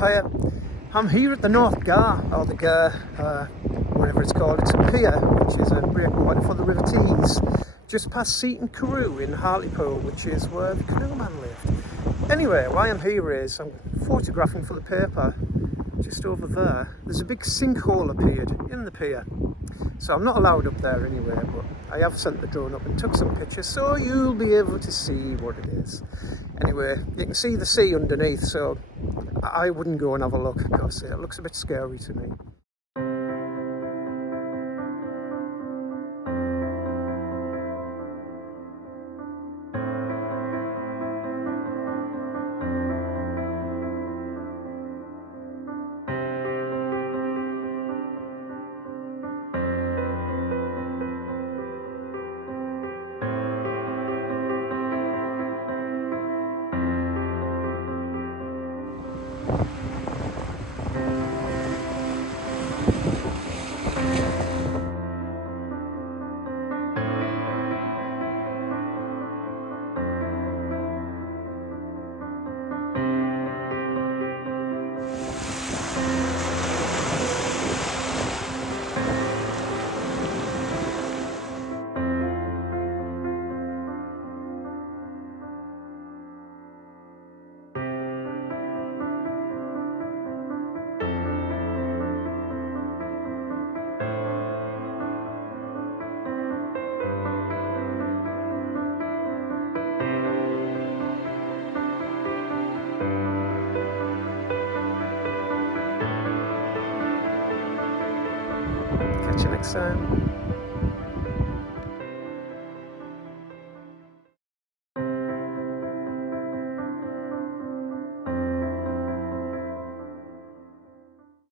Hiya. I'm here at the North Gare, or the Gare, whatever it's called. It's a pier, which is a breakwater for the River Tees, just past SinkHole in Hartlepool, which is where the canoeman lived. Anyway, why I'm here is I'm photographing for the paper. Just over there, there's a big sinkhole appeared in the pier. So I'm not allowed up there anyway, but I have sent the drone up and took some pictures, so you'll be able to see what it is. Anyway, you can see the sea underneath, so I wouldn't go and have a look because it looks a bit scary to me. Catch you next time.